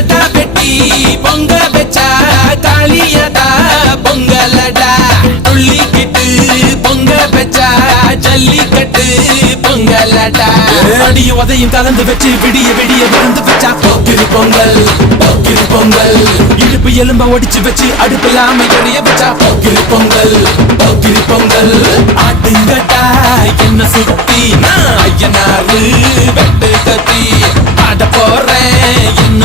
கடா வெட்டி பொங்க வச்சா காளியதா பொங்கலடா துள்ளிக்கிட்டு பொங்க வச்சா ஜல்லிக்கட்டு பொங்கலடா அடியும் உதையும் கலந்து வச்சு விடிய விடிய விழுந்து வச்சா போக்கிரி பொங்கல் போக்கிரி பொங்கல் இடுப்பு எலும்ப ஒடிச்சு வச்சு அடுப்பில்லாம எரிய வச்சா போக்கிரி பொங்கல் போக்கிரி பொங்கல் ஆட்டுங்கட்டா என்ன சுத்தி நான் ஐயனாரு வெட்டு கத்தி ஆட போறேன் என்ன